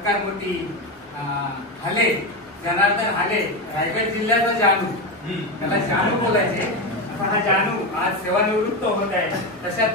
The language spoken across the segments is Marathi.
सत्कार मोठी हाले, जनार्दन हाले, रायगड जिल्ह्याचा जानू, त्याला जानू बोलायचे. हा जानू आज सेवानिवृत्त होत आहे. तशात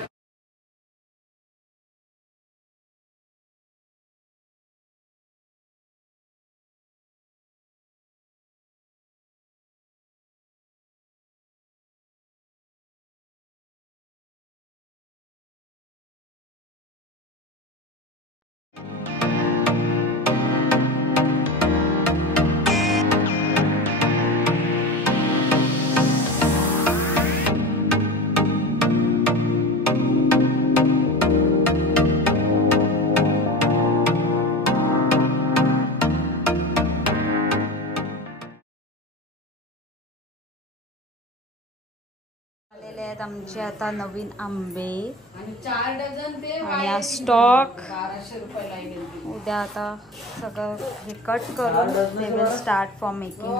आहेत आमचे आता नवीन आंबे आणि 4 डझन ते आणि स्टॉक 1200 रुपयाला गेली. उद्या आता सगळं हे कट करून दे will start for making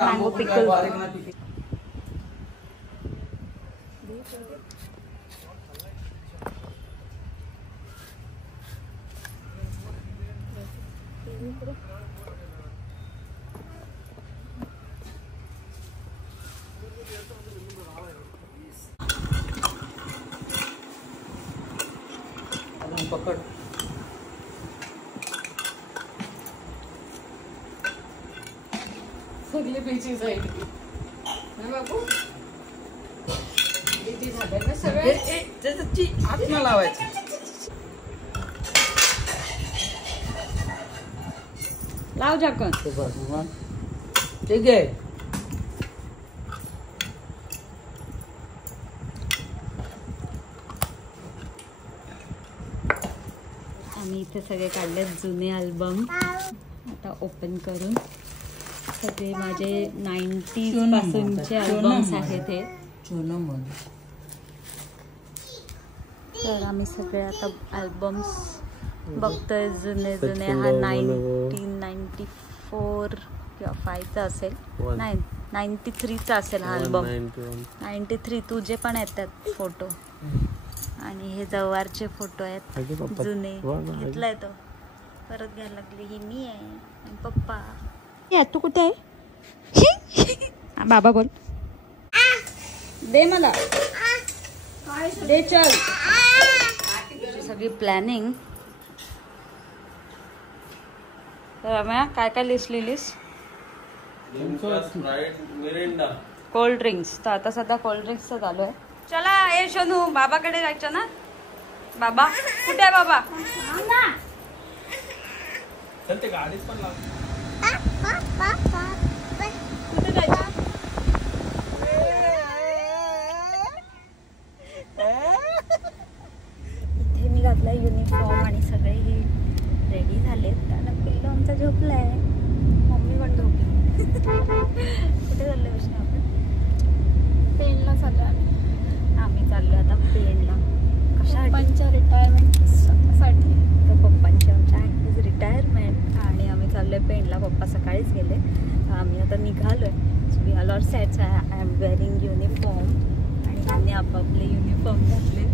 mango pickle. पकड सगळे बीची साईड बाबू बीची झाले ना सगळे. त्याची हात न लावायची. लाव झाकण. ठीक आहे. आम्ही इथे सगळे काढलेत जुने अल्बम. आता ओपन करून सगळे माझे 90s पासूनचे अल्बम्स आहेत हे. तर आम्ही सगळे आता अल्बम्स बघतोय जुने जुने. हा 1994 किंवा 5चा असेल. नाही 93चा असेल हा अल्बम. 93 तुझे पण येतात फोटो. आणि हे जव्हारचे फोटो आहेत जुने. घेतलाय तो परत घ्यायला लागली. ही मी आहे आणि पप्पा. तू कुठे आहे? बाबा बोल. दे मला दे. चल सगळी प्लॅनिंग. तर रम्या काय काय लिस्ट लिहिलीस? Cold drinks. तर आता सध्या कोल्ड ड्रिंक्सचं चालू आहे. चला ए शनू बाबाकडे जायचं ना. बाबा कुठे आहे बाबा? चल ते गाडीत पण लाव. कुठे जायचं? इथे मी घातला युनिफॉर्म आणि सगळे हे रेडी झालेत. त्याला पिल्लू आमचा झोपलाय. मम्मी पण झोपली. कुठे चाललोय विष्णू आपण? पेनला चाललो आम्ही चाललो आता पेनला. पप्पांच्या रिटायरमेंट साठी. तर पप्पांची आमच्या ॲक्टिव्ह रिटायरमेंट आणि आम्ही चाललोय पेनला. पप्पा सकाळीच गेले. आम्ही आता निघालोय. So we all are set. I am wearing uniform आणि त्यांनी आपापले युनिफॉर्म घातले.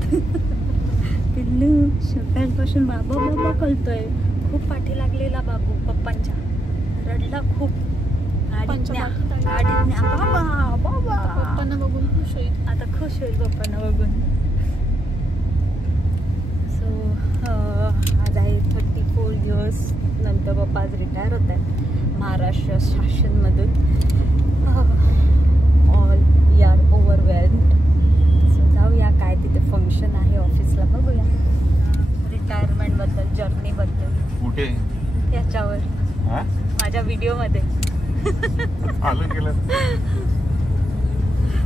पिल्लू सकाळपासून बाबा बाबा कळतोय. खूप पाठी लागलेला बाबू पप्पांच्या. रडला खूप. गाडीत बाबा बाबा. पप्पांना बघून खुश होईल. आता खुश होईल पप्पांना बघून. सो आज आहे 34 इयर्स नंतर पप्पा आज रिटायर होत आहेत महाराष्ट्र शासनमधून. All we are overwhelmed. So जाऊया काय तिथे फंक्शन आहे ऑफिसला. बघूया रिटायरमेंटबद्दल जर्नीबद्दल. कुठे? याच्यावर माझ्या व्हिडिओमध्ये. आलं केलं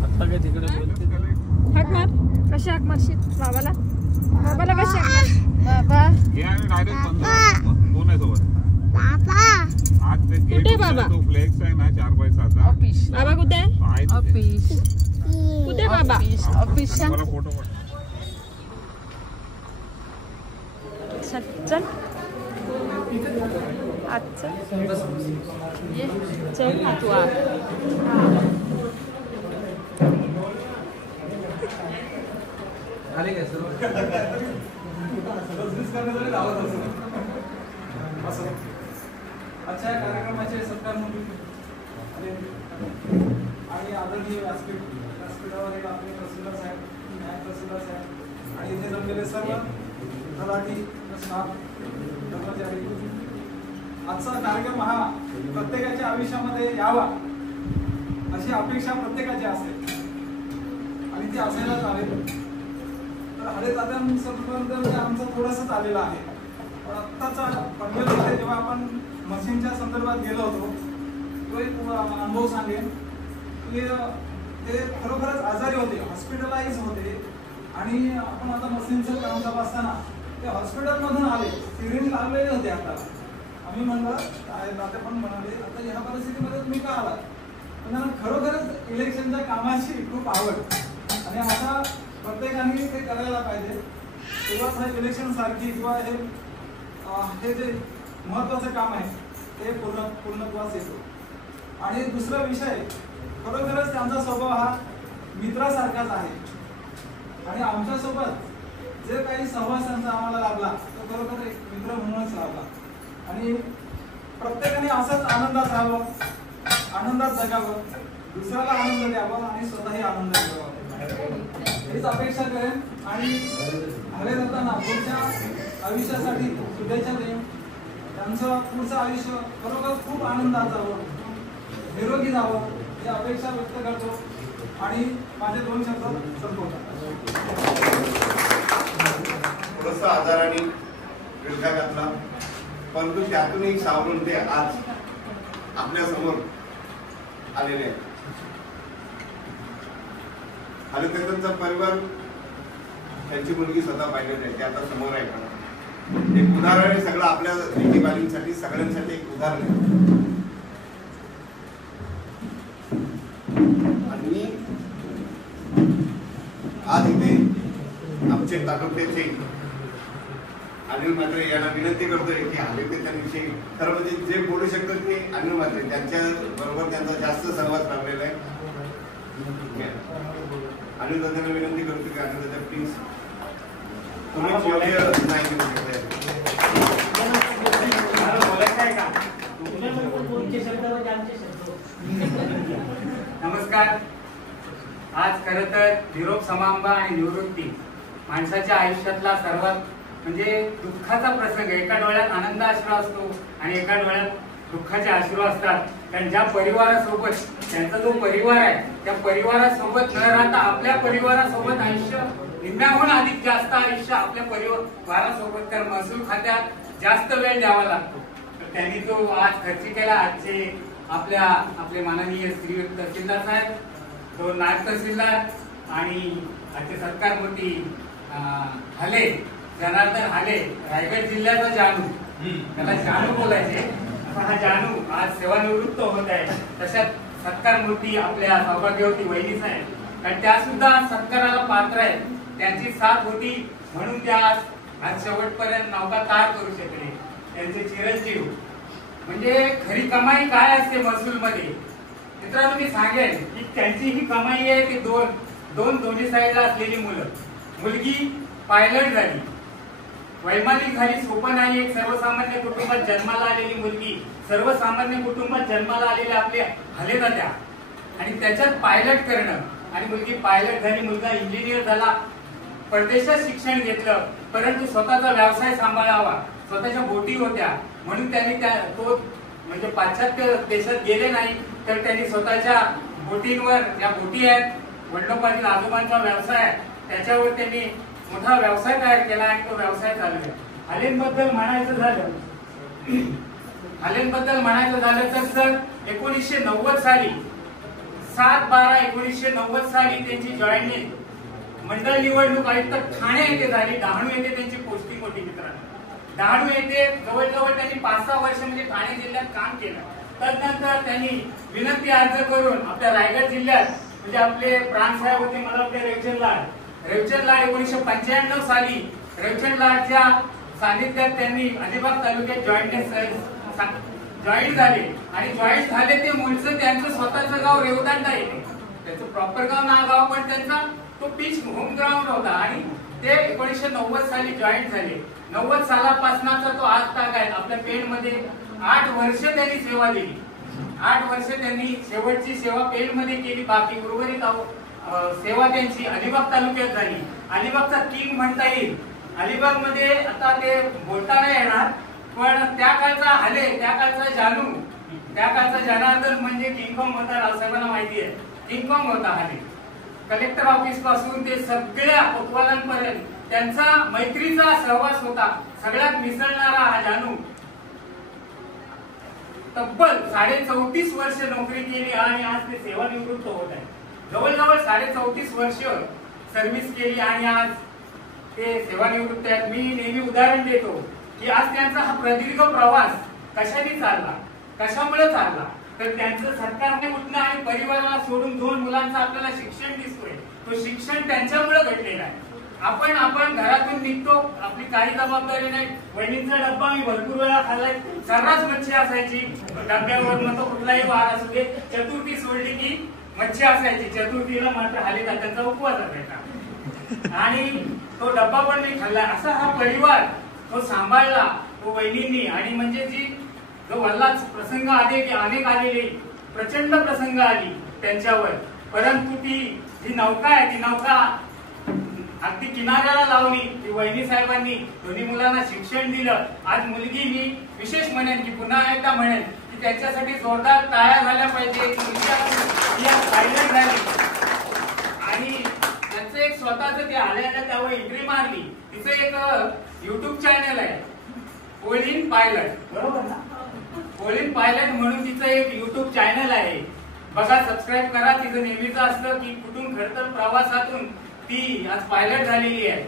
आता काय तिकडे बोलते. हाक मार. कशी हाक मारशील बाबाला? बाबाला कशी हाक मार? बाबा हे आणि डायरेक्ट बंद. कोण आहे सोबत? आज ते कुठे बाबा? तो फ्लेक्स आहे ना 4x7. ऑफिस. बाबा कुठे आहे? ऑफिस. कुठे बाबा? ऑफिस. मला फोटो पाठव. चल आजचं चल ना तू. असं आजच्या कार्यक्रमाचे सत्कार म्हणून आणि आदरणीय व्यासपीठावर एक आपले तहसीलदार साहेब, नायब तहसीलदार साहेब आणि इथे जमलेले सर्व तलाठी स्टाफ कर्मचारी. आजचा कार्यक्रम हा प्रत्येकाच्या आयुष्यामध्ये यावा अशी अपेक्षा प्रत्येकाची असते आणि ती असायलाच हवी. तर हले तात्यांबद्दल आमचं थोडंसं आलेलं आहे. पण आत्ताचा पनवेलमध्ये जेव्हा आपण मशीनच्या संदर्भात गेलो होतो तो एक अनुभव सांगेन की ते खरोखरच आजारी होते, हॉस्पिटलाइज होते आणि आपण आता मशीनचं काम तपासताना ते हॉस्पिटलमधून आले, सिरिंज लागलेले होते हाताला. आम्ही म्हणलं तात्या पण म्हणाले आता ह्या परिस्थितीमध्ये तुम्ही का आलात? पण खरोखरच इलेक्शनच्या कामाची खूप आवड आणि असा प्रत्येकाने ते करायला पाहिजे. तेव्हाच हा इलेक्शन सारखी किंवा हे जे महत्वाचं काम आहे ते पूर्णत्वास येतो. आणि दुसरा विषय खरोखरच त्यांचा स्वभाव हा मित्रासारखाच आहे आणि आमच्यासोबत जे काही सहवास त्यांचा आम्हाला लाभला तो खरोखर एक मित्र म्हणूनच लाभला. आणि प्रत्येकाने असंच आनंदात राहावं, आनंदात जगावं, दुसऱ्याला आनंद द्यावा आणि स्वतःही आनंद घ्यावा हीच अपेक्षा करेन. आणि हले जाताना पुढच्या आयुष्यासाठी शुभेच्छा देईन. त्यांचं पुढचं आयुष्य बरोबर खूप आनंदात जावं, निरोगी जावं ही अपेक्षा व्यक्त करतो आणि माझे 2 शब्द संपवतो. थोडंसं आजाराने विळखा घातला परंतु त्यातून एक सावरून ते आज आपल्या समोर आलेले आहे. आणि त्यांचा परिवार त्यांची मुलगी स्वतः पाहिलेली आहे, ते आता समोर आहे. एक उदाहरण आहे सगळं आपल्या लेखीबालींसाठी सगळ्यांसाठी एक उदाहरण आहे. आणि आज इथे आमचे तालुक्याचे अनिल म्हात्रे यांना विनंती करतोय की हवेविषयी खरं म्हणजे जे बोलू शकतात ते अनिल म्हात्रे त्यांच्या बरोबर त्यांचा जास्त सहवास लाभलेला आहे. अनिल दादांना विनंती करतो की अनिल दादा प्लीज तुम्ही योग्य नाही देऊ नमस्कार. आज खरं तर निरोप समारंभ आणि निवृत्ती माणसाच्या आयुष्यातला सर्वात म्हणजे दुःखाचा प्रसंग. एका डोळ्यात आनंद अश्रू असतो आणि एका डोळ्यात दुःखाचे अश्रू असतात. कारण ज्या परिवारासोबत त्यांचा जो परिवार आहे त्या परिवारासोबत न राहता आपल्या परिवारासोबत आयुष्य निम्म्याहून अधिक जास्त आयुष्य आपल्या परिवारासोबत तर महसूल खात्यात जास्त वेळ द्यावा लागतो. तर त्यांनी तो आज खर्च केला. आजचे आपले माननीय श्री तहसीलदार साहेब, तो नायब तहसीलदार आणि आजचे सत्कारमूर्ती हले जनार्दन हाले, रायगड जिल्ह्याचा जानू, त्याला जानू बोलायचे. हा जानू आज सेवानिवृत्त होत आहे. तशात सत्कारमूर्ती आपल्या सौभाग्यवती वहिनी साहेब, कारण त्या सुद्धा सत्काराला पात्र आहेत. त्यांची साथ होती म्हणून त्या आज शेवटपर्यंत नौका तार करू शकले. त्यांचे चिरंजीव म्हणजे खरी कमाई काय असते महसूल मध्ये मित्रांनो मी सांगेन की त्यांची ही कमाई आहे की दोन्ही साईडला असलेली मुलं. मुलगी पायलट झाली, वैमानिक झाली, सोपं नाही. एक सर्वसामान्य कुटुंबात जन्माला आलेली मुलगी, सर्वसामान्य कुटुंबात जन्माला आलेल्या आपल्या हले जात्या आणि त्याच्यात पायलट करणं. आणि मुलगी पायलट झाली, मुलगा इंजिनियर झाला, परदेशात शिक्षण घेतलं परंतु स्वतःचा व्यवसाय सांभाळावा, स्वतःच्या बोटी होत्या म्हणून त्यांनी तो म्हणजे पाश्चात्य देशात गेले नाही तर त्यांनी स्वतःच्या बोटींवर, ज्या बोटी आहेत वडिलोपार्जित आजोबांचा व्यवसाय त्याच्यावर त्यांनी मोठा व्यवसाय तयार केला आणि तो व्यवसाय चालू आहे. हलेंबद्दल म्हणायचं झालं तर सर 1990 साली 7/12/1990 साली त्यांची जॉईनिंग मंडळ निवडणूक आयुक्त ठाणे येथे झाली. डहाणू येथे त्यांची पोस्टिंग होती मित्रांनो. डहाणू येथे जवळजवळ त्यांनी 5-6 वर्ष म्हणजे ठाणे जिल्ह्यात काम केलं. तदनंतर त्यांनी विनंती अर्ज करून आपल्या रायगड जिल्ह्यात म्हणजे आपले प्राणसाहेब होते मला वाटते रेवचंद लाड 1995 साली रेवचंद लाडच्या सानिध्यात त्यांनी अलिबाग तालुक्यात जॉईन झाले आणि जॉईन झाले ते मूळचं त्यांचं स्वतःचं गाव रेवदांडा येते. त्याचं प्रॉपर गाव ना गाव पण त्यांचा तो पिच होम ग्राउंड होता आणि ते 1990 साली जॉईन झाले. 90 सालापासूनचा तो आज ताग आहे. आपल्या पेणमध्ये 8 वर्ष त्यांनी सेवा दिली. 8 वर्ष त्यांनी शेवटची सेवा पेणमध्ये केली. बाकी उर्वरित सेवा त्यांची अलिबाग तालुक्यात झाली. अलिबागचा किंग म्हणता येईल. अलिबाग मध्ये आता ते बोलता नाही येणार, पण त्या काळचा हाले, त्या काळचा जानू, त्या काळचा जनार्दन म्हणजे किंगकॉंग होता. रावसाहेबांना माहिती आहे, किंगकॉंग होता हाले. कलेक्टर ऑफिस पासून ते सगळ्या कोतवालांपर्यंत त्यांचा मैत्रीचा सहवास होता. सगळ्यात मिसळणारा हा जानू तब्बल 34.5 वर्ष नोकरी केली आणि आज ते सेवानिवृत्त होत आहे. जवळजवळ 34.5 वर्ष सर्व्हिस केली आणि आज ते सेवानिवृत्त आहेत. मी नेहमी उदाहरण देतो की आज त्यांचा हा प्रदीर्घ प्रवास कशाने चालला, कशामुळे चालला, तर त्यांचं सरकारने उठणं आणि परिवाराला सोडून 2 मुलांचं आपल्याला शिक्षण दिसतोय. तो शिक्षण त्यांच्यामुळे घडलेला आहे. आपण घरातून निघतो, आपली काही जबाबदारी नाही. वहिनींचा डब्बा मी भरपूर वेळा खाल्लाय. सर्रास मच्छी असायची डब्यावर, मग तो कुठलाही वार असू दे. चतुर्थी सोडली की मच्छी असायची. चतुर्थीला मात्र हाली त्यांचा उपवास असायचा आणि तो डब्बा पण मी खाल्ला. असा हा परिवार तो सांभाळला तो वहिनींनी. आणि म्हणजे जी जो वल्लाच प्रसंग अनेक आलेले, प्रचंड प्रसंग आली त्यांच्यावर, परंतु ती जी नौका आहे ती नौका अगदी किनाऱ्याला लावली. ती वहिनी साहेबांनी दोन्ही मुलांना शिक्षण दिलं. आज मुलगी मी विशेष म्हणेन की पुन्हा एकदा म्हणेन की त्यांच्यासाठी जोरदार टाळ्या झाल्या पाहिजे. पायलट झाली आणि त्यांचं एक स्वतःच ते आल्याला त्यावर एंट्री मारली. तिचं एक युट्यूब चॅनल आहे, कोळीन पायलट, बरोबर ना? कोळीन पायलट म्हणून तिचं एक युट्यूब चॅनल आहे. बघा, सबस्क्राईब करा. तिचं नेहमीच असतं की कुठून खडतर प्रवासातून ती आज पायलट झालेली आहे.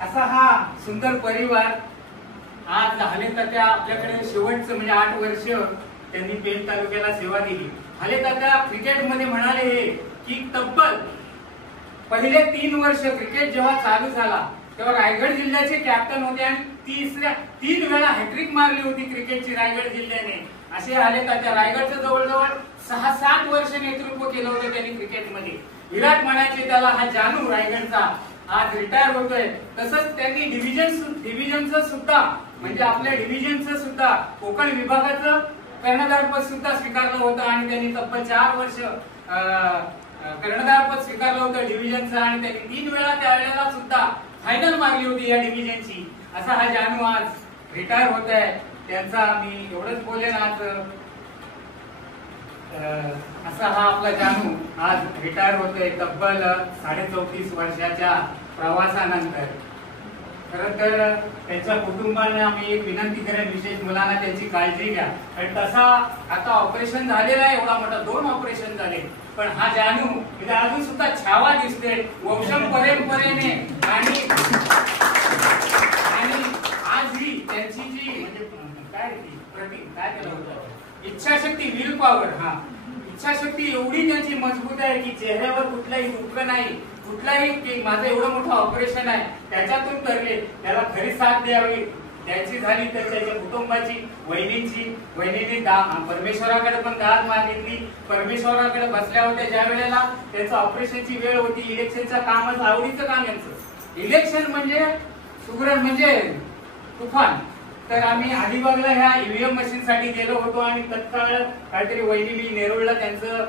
असा हा सुंदर परिवार आज झाले तात्या आपल्याकडे शेवटचं म्हणजे 8 वर्ष त्यांनी पेण तालुक्याला सेवा दिली. झाले तात्या क्रिकेटमध्ये म्हणाले की तब्बल पहिले 3 वर्ष क्रिकेट जेव्हा चालू झाला तेव्हा रायगड जिल्ह्याचे कॅप्टन होते आणि 3 वेळा हॅट्रिक मारली होती क्रिकेटची रायगड जिल्ह्याने. असे आले तात्या. रायगडचं जवळजवळ 6-7 वर्ष नेतृत्व केलं होतं त्यांनी क्रिकेटमध्ये. विराट म्हणायचे त्याला. हा जानू रायगडचा आज रिटायर होतोय. तसंच त्यांनी डिव्हिजनचं सुद्धा म्हणजे आपल्या डिव्हिजनचं सुद्धा कोकण विभागाचं कर्णधारपद सुद्धा स्वीकारलं होतं आणि त्यांनी तब्बल 4 वर्ष कर्णधारपद स्वीकारलं होतं डिव्हिजनचं आणि त्यांनी 3 वेळा त्यावेळेला सुद्धा फायनल मारली होती या डिव्हिजनची. असा हा जानू आज रिटायर होत आहे. त्यांचा मी एवढंच बोलेन आज. असा हा आपला जानू आज रिटायर होतोय तब्बल 34.5 वर्षाच्या प्रवासानंतर. खरं तर त्यांच्या कुटुंबाने आम्ही एक विनंती करेन, विशेष मुलांना त्यांची काळजी घ्या. आणि तसा आता ऑपरेशन झालेला आहे, एवढा मोठा 2 ऑपरेशन झाले, पण हा जानू इथे अजून सुद्धा छावा दिसते वंशम परंपरेने. आणि आजही त्यांची जी म्हणजे काय केलं होतं इच्छाशक्ती, विल पॉवर, इच्छाशक्ती एवढी त्यांची मजबूत आहे की चेहऱ्यावर कुठलाही दुःख नाही, कुठलाही की माझं एवढं मोठं ऑपरेशन आहे त्याच्यातून तरले. त्याला खरी साथ द्यावी त्याची झाली तर त्याच्या कुटुंबाची, वहिनींनी परमेश्वराकडे पण दाद मागितली. परमेश्वराकडे बसल्या होत्या ज्या वेळेला त्यांचं ऑपरेशनची वेळ होती. इलेक्शनचं कामच आवडीचं काम यांचं. इलेक्शन म्हणजे सुगरण म्हणजे तुफान. तर आम्ही अलिबागला ह्या ईव्हीएम मशीन साठी गेलो होतो आणि तत्काळ काहीतरी वहिनी नेरुळला त्यांचं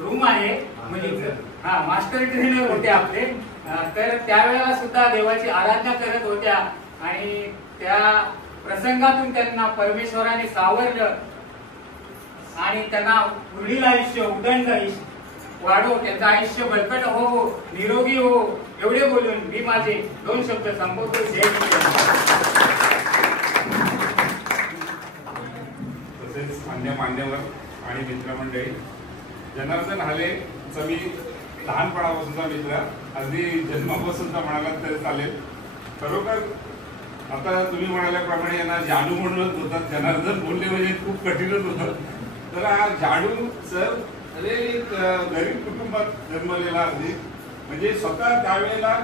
रूम आहे मुलीचं, मास्टर ट्रेनर होते आपले. तर त्यावेळेला सुद्धा देवाची आराधना करत होत्या आणि त्या प्रसंगातून त्यांना परमेश्वराने सावरलं आणि त्यांना पुढील आयुष्य उदंड वाढो, त्यांचं आयुष्य बळकट हो, निरोगी हो, एवढे बोलून मी माझे 2 शब्द संबोधतो. जय श्री. अन्य मान्यवर आणि मित्रमंडळी, जनार्दन हाले मी लहानपणापासूनचा मित्र, अगदी जन्मापासूनचा म्हणालात तरी चालेल. खरोखर आता तुम्ही म्हणाल्याप्रमाणे यांना जानू म्हणूनच होतात. जनार्दन बोलले म्हणजे खूप कठीणच होतं. तर हा जानू सर एक गरीब कुटुंबात जन्मलेला, अगदी म्हणजे स्वतः त्यावेळेला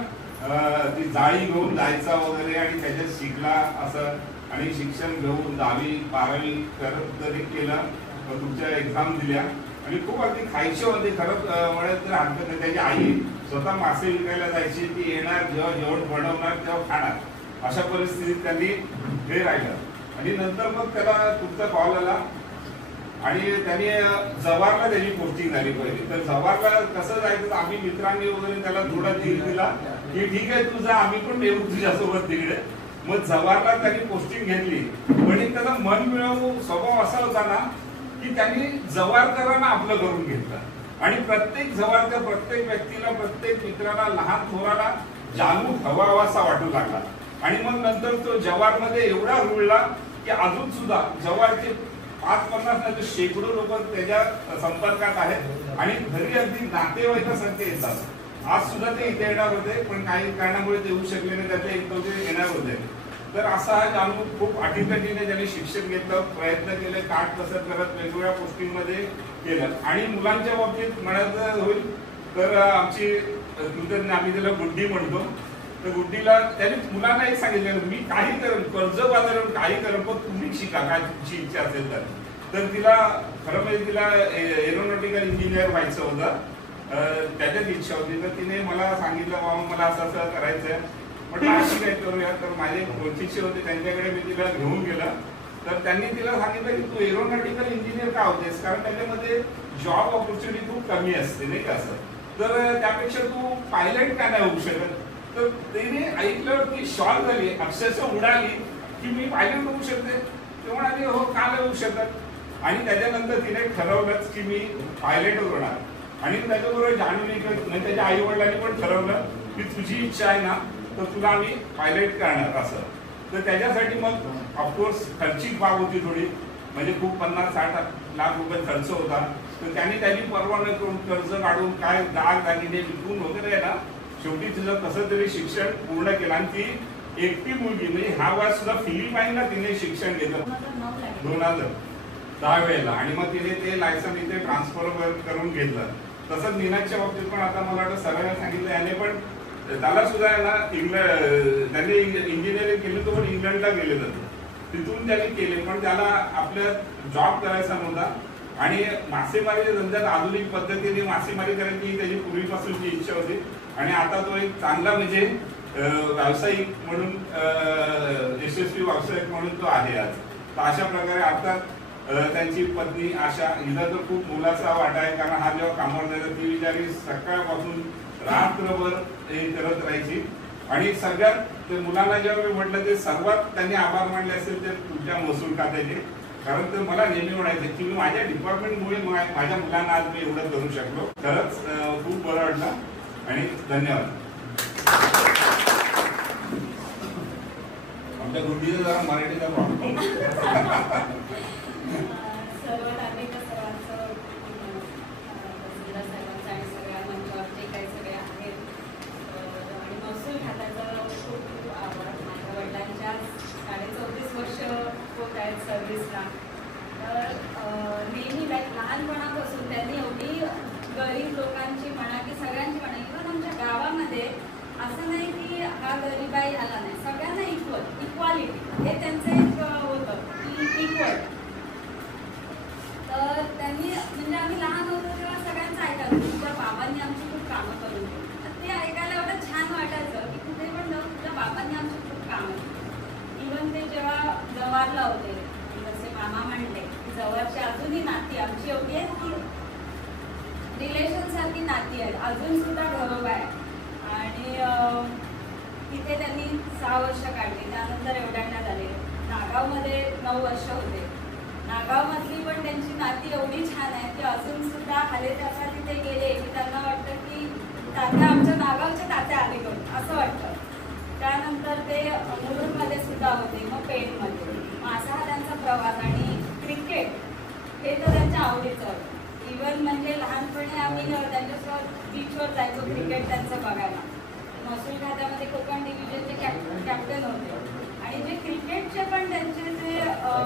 ती जाळी घेऊन जायचा वगैरे आणि त्याच्यात शिकला असं. आणि शिक्षण घेऊन 10वी 12वी करत जरी केलं, तुमच्या एक्झाम दिल्या आणि खूप अगदी खायचे होते खरं म्हणत तर हरकत नाही. त्याची आई स्वतः मासे विकायला जायची, ती येणार जेव्हा जेवण बनवणार तेव्हा खाणार, अशा परिस्थितीत त्यांनी हे राहिलं. आणि नंतर मग त्याला तुमचा कॉल आला आणि त्यांनी जव्हारला त्याची पोस्टिंग झाली पहिली. तर जव्हारला कसं जायचं तर आम्ही मित्रांनी वगैरे त्याला थोडा धीर दिला की ठीक आहे तू जा, आम्ही पण येऊ तुझ्यासोबत तिकडे. मग जव्हारला त्यांनी पोस्टिंग घेतली. पण त्याचा मन मिळवू स्वभाव असा होता ना की त्यांनी जव्हारकरांना आपलं करून घेतलं आणि प्रत्येक जव्हारकर, प्रत्येक व्यक्तीला, प्रत्येक मित्राला, लहान थोराला जानू हवासा वाटू लागला. आणि मग नंतर तो जव्हारमध्ये एवढा रुळला की अजून सुद्धा जव्हारचे 5-50 नाही तर शेकडो लोक त्याच्या संपर्कात आहेत आणि घरी अगदी नातेवाईकासारखे येतात. आज सुद्धा ते इथे येणार होते पण काही कारणामुळे ते येऊ शकले नाही, त्याचे एक ते येणार होते. तर असा हा जानू खूप अटीतटीने त्यांनी शिक्षण घेतलं, प्रयत्न केले, काट कसरत करत वेगवेगळ्या पोस्टिंगमध्ये केलं. आणि मुलांच्या बाबतीत म्हणायचं होईल तर आमची आम्ही त्याला गुड्डी म्हणतो. तर गुड्डीला त्याने मुलांना एक सांगितलं मी काही करेन, कर्ज बाजारून काही करेन पण तुम्ही शिका काय तुमची इच्छा असेल तर. तर तिला खरं म्हणजे तिला एरोनॉटिकल इंजिनियर व्हायचं होतं, त्याच्यात इच्छा होती. तर तिने मला सांगितलं बाबा मला असं असं करायचंय. म्हटलं अशी काय करूया. तर माझे ओळखीचे होते त्यांच्याकडे मी तिला घेऊन गेलं. तर त्यांनी तिला सांगितलं की तू एरोनॉटिकल इंजिनियर का होतेस, कारण त्याच्यामध्ये जॉब ऑपॉर्च्युनिटी खूप कमी असते नाही का असं. तर त्यापेक्षा तू पायलट का नाही होऊ शकत. तर तिने ऐकलं की शॉक झाली, अक्षरशः उडाली की मी पायलट होऊ शकते. ते म्हणाले हो का नाही होऊ शकत. आणि त्याच्यानंतर तिने ठरवलंच की मी पायलटच होणार. आणि त्याच्याबरोबर जाणून म्हणजे त्याच्या आई वडिलांनी पण ठरवलं की तुझी इच्छा आहे ना तर तुला आम्ही पायलट करणार असं. तर त्याच्यासाठी मग ऑफकोर्स खर्चिक बाब होती थोडी, म्हणजे खूप 50-60 लाख रुपये खर्च होता. तर त्यांनी त्याची पर्वा न करून कर्ज काढून काय दागिने विकून वगैरे ना शेवटी तिचं कसं तरी शिक्षण पूर्ण केलं. आणि ती एकटी मुलगी म्हणजे हा वयात सुद्धा फिलिपाईनला तिने शिक्षण घेतलं 2010 वेळेला. आणि मग तिने ते लायसन इथे ट्रान्सफर करून घेतलं. तसंच नीनाच्या बाबतीत पण आता मला वाटतं सरांनी सांगितलं याने पण त्याला सुद्धा ना त्यांनी इंजिनिअरिंग केली, तो पण इंग्लंडला गेलेलं तिथून त्यांनी केले. पण त्याला आपल्या जॉब करायचा नव्हता आणि मासेमारीच्या धंद्यात आधुनिक पद्धतीने मासेमारी करायची ही त्याची पूर्वीपासूनची इच्छा होती. आणि आता तो एक चांगला म्हणजे व्यावसायिक म्हणून यशस्वी व्यावसायिक म्हणून तो आहे आज. तर अशा प्रकारे आता त्यांची पत्नी आशा, हिला तर खूप मुलाचा वाटा आहे कारण हा जेव्हा कामावर जायचा ती बिचारी सकाळपासून रात्रभर हे करत राहायची. आणि सगळ्यात मुलांना जेव्हा मी म्हटलं ते सर्वात त्यांनी आभार मानले असेल ते तुमच्या महसूल खात्याचे. कारण तर मला नेहमी म्हणायचं की मी माझ्या डिपार्टमेंटमुळे माझ्या मुलांना आज मी एवढं करू शकलो. खरंच खूप बरं वाटलं आणि धन्यवाद. आमच्या गुड्डीचं जरा मराठीचा प्रॉब्लेम. सर्व नागरिक सर्वांचं आणि सगळ्या मंचावर जे काही सगळे आहेत आणि महसूल खात्याचं खूप खूप आभार. माझ्या वडिलांच्या 34.5 वर्ष होत आहेत सर्व्हिसला. तर नेहमी लहानपणापासून त्यांनी एवढी गरीब लोकांची म्हणा की सगळ्यांची म्हणा, इव्हन आमच्या गावामध्ये असं नाही की हा गरीब आहे आला नाही, सगळ्यांना इक्वालिटी हे त्यांचं एक होतं की इक्वल. तर त्यांनी म्हणजे आम्ही लहान होतो तेव्हा सगळ्यांचं ऐकायचं तुझ्या बाबांनी आमची खूप कामं करून दिली. तर ते ऐकायला एवढं छान वाटायचं की कुठे पण जाऊ तुझ्या बाबांनी आमची खूप कामं केली. इव्हन ते जेव्हा जव्हारला होते जसे मामा म्हणले की जव्हारची अजूनही नाती आमची एवढी आहेत की रिलेशन सारखी नाती आहेत, अजून सुद्धा घरोबा आहे. आणि तिथे त्यांनी 6 वर्ष काढली. त्यानंतर एवढ्यांना झाले. नागावमध्ये 9 वर्ष होते. नागावमधली पण त्यांची नाती एवढी छान आहे की अजून सुद्धा आले त्याचा तिथे गेले की त्यांना वाटतं की तात्या आमच्या नागावचे तात्या आले करून असं वाटतं. त्यानंतर ते मुरुडमध्ये सुद्धा होते, मग पेणमध्ये. मग असा हा त्यांचा प्रवास. आणि क्रिकेट हे तर त्यांच्या आवडीचं. इव्हन म्हणजे लहानपणी आम्ही त्यांच्यासोबत बीचवर जायचो क्रिकेट त्यांचं बघायला. महसूल खात्यामध्ये कोकण डिव्हिजनचे कॅप्टन होते. आणि जे क्रिकेटचे पण त्यांचे जे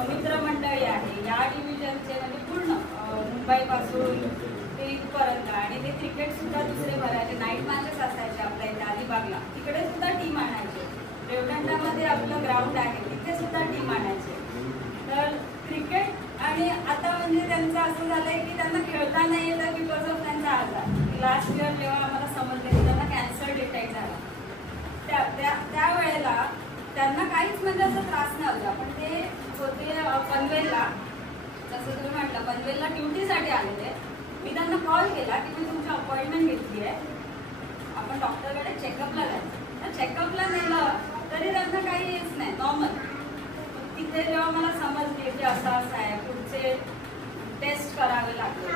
मित्रमंडळी आहे या डिव्हिजनचे म्हणजे पूर्ण मुंबईपासून ते इथपर्यंत. आणि ते क्रिकेट सुद्धा दुसरे भरायचे, नाईट मॅचेस असायचे आपल्या इथे अलिबागला, तिकडे सुद्धा टीम आणायचे. रेवदंडामध्ये आपलं ग्राउंड आहे तिथे सुद्धा टीम आणायचे. तर क्रिकेट आणि आता म्हणजे त्यांचं असं झालंय की त्यांना खेळता नाही येतं बिकॉज ऑफ त्यांचा आजार. लास्ट इयर जेव्हा आम्हाला समजलं की त्यांना कॅन्सर डिटेक्ट झाला त्यावेळेला त्यांना काहीच म्हणजे असं त्रास नव्हता. पण ते होते पनवेलला, जसं तुम्ही म्हटलं पनवेलला ड्युटीसाठी आलेले. मी त्यांना कॉल केला की मी तुमची अपॉइंटमेंट घेतली आहे, आपण डॉक्टरकडे चेकअपला जायचं. तर चेकअपला नेलं तरी त्यांना काही हेच नाही, नॉर्मल. तिथे जेव्हा मला समजले की असं असं आहे, पुढचे टेस्ट करावे लागले,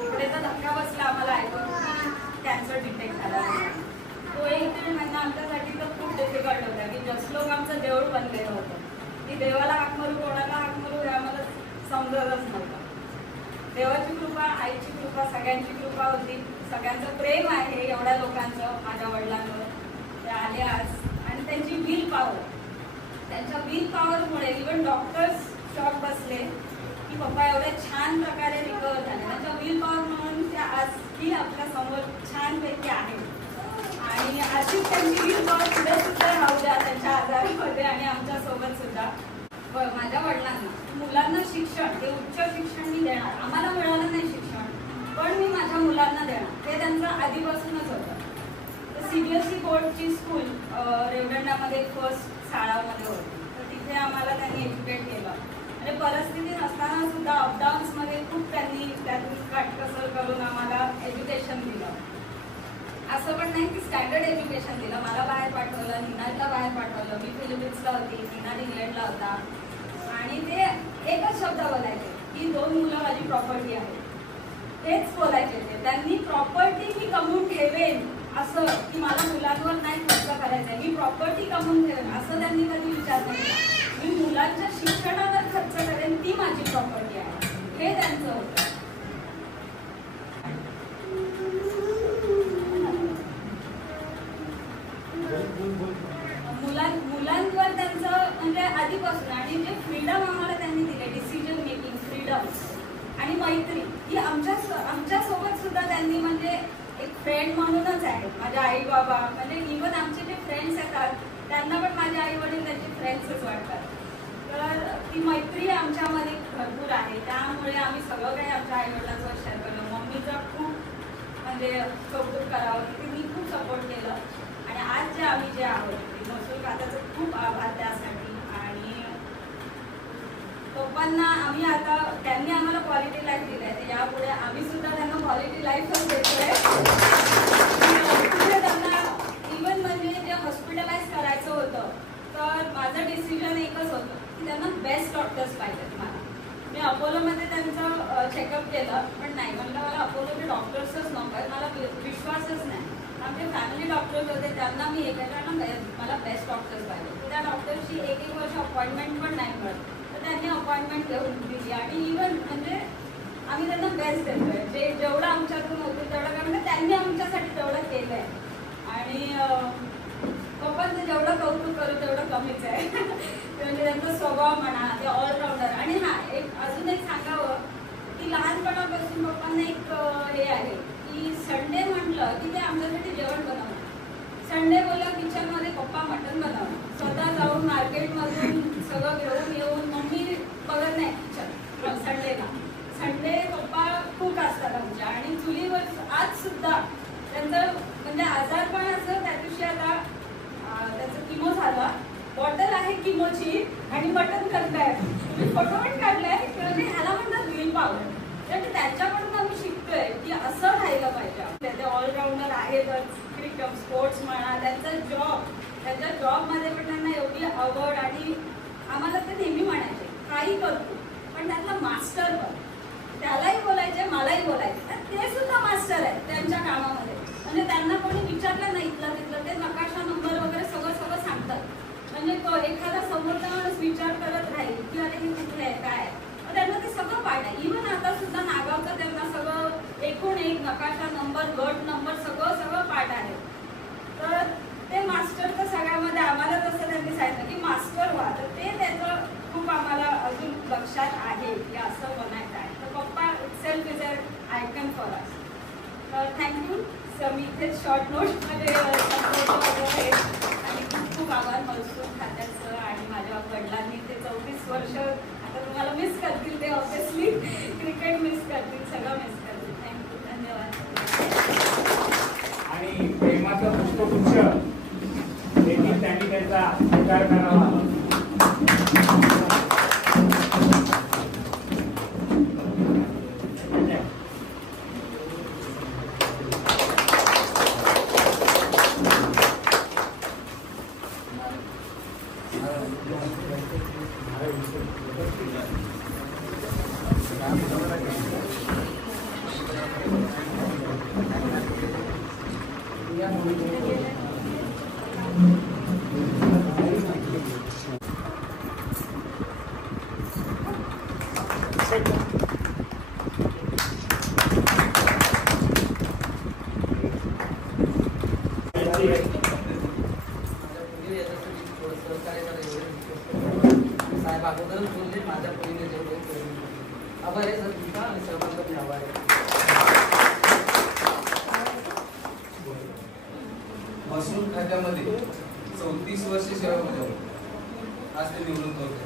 पुढे तर धक्का बसला आम्हाला ऐकून कॅन्सर डिटेक्ट झाला. तो 1-1.5 महिना आमच्यासाठी तर खूप डिफिकल्ट होता की जसलोक आमचं देऊळ बनलेलं होतं की देवाला हाक मारू कोणाला हाक मारू हे आम्हाला समजतच नव्हतं. देवाची कृपा, आईची कृपा, सगळ्यांची कृपा होती. सगळ्यांचं प्रेम आहे एवढ्या लोकांचं माझ्या वडिलांवर. ते आले आज आणि त्यांची विल पॉवर, त्यांच्या विल पॉवरमुळे इव्हन डॉक्टर्स शॉक बसले की पप्पा एवढ्या छान प्रकारे रिकवर झाले. त्यांच्या विल पॉवर म्हणून त्या आजही आपल्या समोर छानपैकी आहे. आणि अशीच त्यांची विल पॉवर पुढे सुद्धा राहू द्या त्यांच्या आजारामध्ये आणि आमच्यासोबत सुद्धा. माझ्या वडिलांना मुलांना शिक्षण, ते उच्च शिक्षण मी देणार. आम्हाला मिळालं नाही शिक्षण, पण मी माझ्या मुलांना देणार, ते त्यांचं आधीपासूनच होतं. तर CBSE बोर्डची स्कूल रेवदंड्यामध्ये फर्स्ट शाळामध्ये होती. तर तिथे आम्हाला त्यांनी एज्युकेट केलं आणि परिस्थिती नसताना सुद्धा अपडाऊन्समध्ये खूप त्यांनी त्यातून काटकसर करून आम्हाला एज्युकेशन दिलं. असं पण नाही की स्टँडर्ड एज्युकेशन दिलं. मला बाहेर पाठवलं, नीनाला बाहेर पाठवलं. मी फिलिपिन्सला होती, नीना इंग्लंडला होता. आणि ते एकच शब्द बोलायचे की 2 मुलं माझी प्रॉपर्टी आहे. हेच बोलायचे ते. त्यांनी प्रॉपर्टी मी कमवून ठेवेन असं की मला मुलांवर नाही खर्च करायचा आहे, मी प्रॉपर्टी कमवून ठेवेन असं त्यांनी कधी विचार नाही केला. मी मुलांच्या शिक्षणावर खर्च करेन, ती माझी प्रॉपर्टी आहे, हे त्यांचं होतं. मुलांवर त्यांचं म्हणजे आधीपासून. आणि जे फ्रीडम आम्हाला त्यांनी दिले, डिसिजन मेकिंग फ्रीडम आणि मैत्री, ही आमच्यासोबत सुद्धा त्यांनी म्हणजे एक फ्रेंड म्हणूनच आहे. माझे आई बाबा म्हणजे इव्हन आमचे जे फ्रेंड्स येतात त्यांना पण माझे आई वडील त्यांचे फ्रेंड्सच वाटतात. तर ती मैत्री आमच्यामध्ये भरपूर आहे. त्यामुळे आम्ही सगळं काही आमच्या आई वडिलांचं शेअर केलं. मम्मीचं खूप म्हणजे कौतुक करावं की तिने खूप सपोर्ट केलं. आणि आज जे आम्ही जे आहोत महसूल खात्याचं खूप आभार त्यासाठी. आणि पप्पांना आम्ही आता, त्यांनी आम्हाला क्वालिटी लाईफ दिली आहे, यापुढे आम्ही सुद्धा त्यांना क्वालिटी लाईफच देतोय. त्यांना इव्हन म्हणजे जे हॉस्पिटलाइज करायचं होतं तर माझं डिसिजन एकच होतं की त्यांना बेस्ट डॉक्टर्स पाहिजेत. मी अपोलोमध्ये त्यांचं चेकअप केलं, पण नाही म्हणलं मला अपोलोचे डॉक्टर्सच नको आहेत, मला विश्वासच नाही. आमचे फॅमिली डॉक्टर्स होते त्यांना मी एकाना मला बेस्ट डॉक्टर्स पाहिजे. त्या डॉक्टरची 1-1 वर्ष अपॉइंटमेंट पण नाही मिळत, तर त्यांनी अपॉइंटमेंट घेऊन दिली. आणि इव्हन म्हणजे आम्ही त्यांना बेस्ट देतोय, जेवढं आमच्यातून होतं तेवढं, कारण त्यांनी आमच्यासाठी तेवढं केलं आहे. आणि पप्पांचं जेवढं कौतुक करू तेवढं कमीच आहे. म्हणजे त्यांचा स्वभाव म्हणा, ते ऑलराऊंडर. आणि एक अजून एक सांगावं की लहानपणापासून पप्पांना एक हे आहे की संडे म्हटलं की ते आमच्यासाठी जेवण बनवणार. संडे बोलला किचनमध्ये पप्पा मटण बनवणार, स्वतः जाऊन मार्केटमधून सगळं घेऊन येऊन. मम्मी बघत नाही किचन संडेला. संडे पप्पा कुक असतात आमच्या. आणि चुलीवर आज सुद्धा त्यांचं म्हणजे आजारपण असं, त्या दिवशी आता त्याचं किमो झाला, बॉटल आहे किमोची आणि मटण करताय. तुम्ही फोटो पण काढलाय म्हणजे ह्याला म्हणतात विल पॉवर. म्हणजे त्यांच्याकडून आम्ही शिकतोय की असं राहिलं पाहिजे. ते ऑलराऊंडर आहेतच, क्रिकेट स्पोर्ट्स म्हणा, त्यांचा जॉब, त्यांच्या जॉबमध्ये पण त्यांना एवढी आवड. आणि आम्हाला ते नेहमी म्हणायचे काही करतो पण त्यातला मास्टर बन. त्यालाही बोलायचे, मलाही बोलायचे, तर ते सुद्धा मास्टर आहेत त्यांच्या कामामध्ये. म्हणजे त्यांना कोणी विचारलं नाही इथलं तिथलं, ते नकाशा नंबर वगैरे सगळं सांगतात. म्हणजे एखादा समोरचा माणूस विचार करत राहील की अरे हे कुठे आहे काय आहे, तर त्यांना ते सगळं पाठ आहे. इव्हन आता सुद्धा नागावचं त्यांना सगळं 1 नकाशा नंबर, गट नंबर सगळं पाठ आहे. तर ते मास्टर तर सगळ्यामध्ये आम्हाला तसं त्यांनी सांगितलं की मास्टर व्हा. तर ते त्याचं खूप आम्हाला अजून लक्षात आहे की असं बनायचं आहे. तर पप्पा self is a icon for us. तर थँक्यू. मी इथेच शॉर्ट नोट्समध्ये वगैरे. आणि खूप आभार महसूल खात्याचं आणि माझ्या वडिलांनी ते 34 वर्ष आता तुम्हाला मिस करतील ते ऑब्व्हियसली. क्रिकेट मिस करतील, सगळं मिस करतील. थँक्यू, धन्यवाद. आणि प्रेमाचं पुष्पगुच्छ देखील त्यांनी त्यांचा स्वीकार करावा. साहेब अगोदरच बोलले माझ्या परीने जेवढे आभार आहे सर तुमचा आणि सर्वांचा मी आभार आहे. महसूल खात्यामध्ये 34 वर्षे सेवा बजावली. आज ते निवृत्त होते.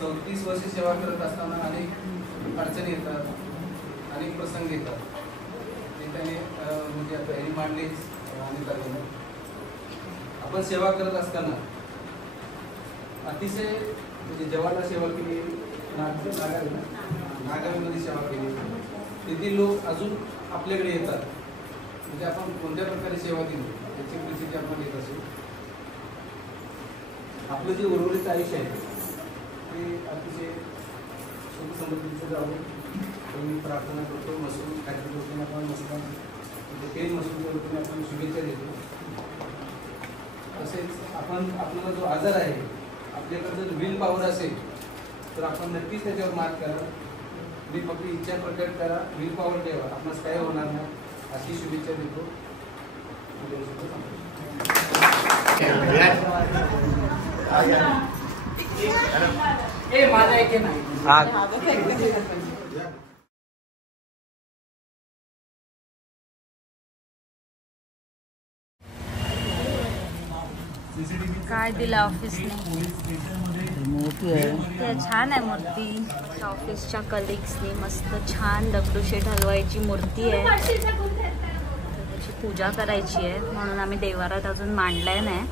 34 वर्षे सेवा करत असताना अनेक अडचणी येतात, अनेक प्रसंग येतात. ते त्याने म्हणजे आता हे मांडलेच आणि चालवलं. आपण सेवा करत असताना अतिशय म्हणजे जवाहरला सेवा केली, नागावीमध्ये सेवा केली. तेथील लोक अजून आपल्याकडे येतात. म्हणजे आपण कोणत्या प्रकारे सेवा दिली याची परिस्थिती आपण येत असू. आपलं जे उर्वरित आयुष्य आहे ते अतिशय सुख समृद्धीचं जावं मी प्रार्थना करतो. महसूल खात्याच्या वतीने आपण म्हणजे पेन महसूलच्या वतीने आपण शुभेच्छा देतो. तसेच आपण आपल्याला जो आजार आहे आपल्याकडे जर विल पॉवर असेल तर आपण नक्कीच त्याच्यावर मात करा. मी फक्त इच्छा प्रकट करा, विल पॉवर ठेवा, आपणास काय होणार नाही अशी शुभेच्छा देतो. माझा एक नाही. काय दिलं ऑफिसने? ते छान आहे मूर्ती. ऑफिसच्या कलिग्सनी मस्त छान दगडूशेठ हलवाईची मूर्ती आहे. त्याची पूजा करायची आहे म्हणून आम्ही देवारात अजून मांडलाय नाही.